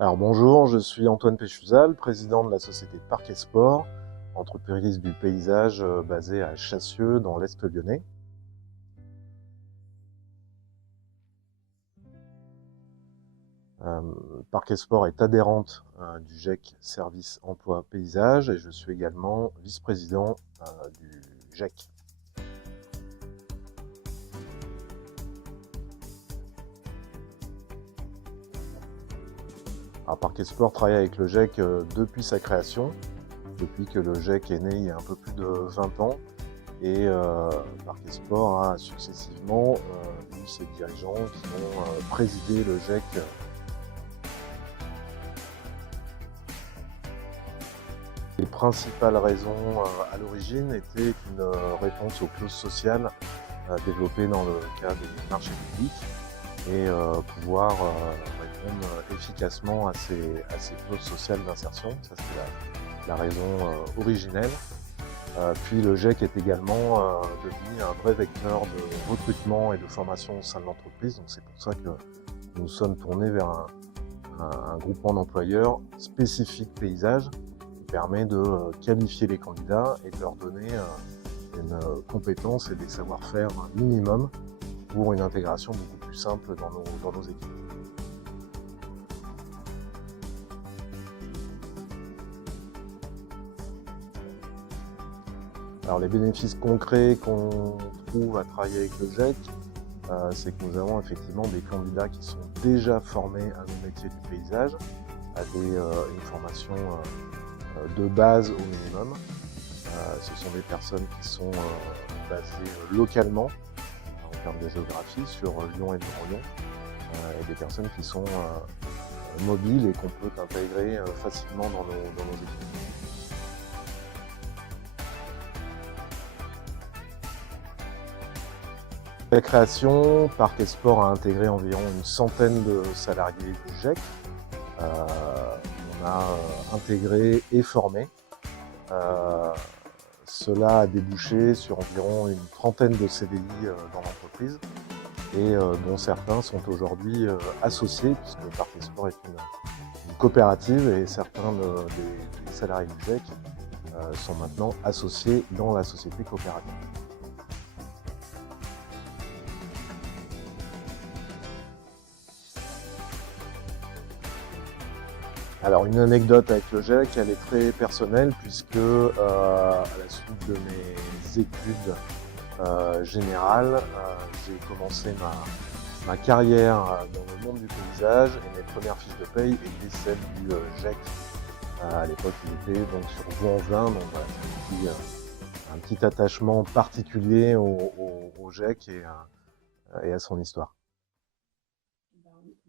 Alors bonjour, je suis Antoine Péchuzal, président de la société Parc et Sport, entreprise du paysage basée à Chassieux dans l'Est lyonnais. Parc et Sport est adhérente du GEC Service Emploi Paysage et je suis également vice-président du GEC. Alors, Parc et Sport travaille avec le GEC depuis sa création, depuis que le GEC est né il y a un peu plus de 20 ans. Et Parc et Sport a successivement eu ses dirigeants qui ont présidé le GEC. Les principales raisons à l'origine étaient une réponse aux clauses sociales développées dans le cadre des marchés publics et pouvoir répondre efficacement à ces clauses sociales d'insertion. Ça, c'est la raison originelle. Puis le GEC est également devenu un vrai vecteur de recrutement et de formation au sein de l'entreprise. Donc c'est pour ça que nous sommes tournés vers un groupement d'employeurs spécifique paysage qui permet de qualifier les candidats et de leur donner une compétence et des savoir-faire minimum pour une intégration beaucoup plus simple dans nos équipes. Alors les bénéfices concrets qu'on trouve à travailler avec le GEC, c'est que nous avons effectivement des candidats qui sont déjà formés à nos métiers du paysage, à une formation de base au minimum. Ce sont des personnes qui sont basées localement, en termes de géographie, sur Lyon et Lyon, et des personnes qui sont mobiles et qu'on peut intégrer facilement dans nos équipes. La création, Parc et Sport a intégré environ une centaine de salariés du GEC. On a intégré et formé. Cela a débouché sur environ une trentaine de CDI dans l'entreprise et dont certains sont aujourd'hui associés, puisque Parc et Sport est une coopérative et certains des salariés du GEC sont maintenant associés dans la société coopérative. Alors une anecdote avec le GEC, elle est très personnelle puisque à la suite de mes études générales, j'ai commencé ma carrière dans le monde du paysage et mes premières fiches de paye étaient celles du GEC. À l'époque, il était donc sur Vaux-en-Velin, donc voilà, un petit attachement particulier au GEC et à son histoire.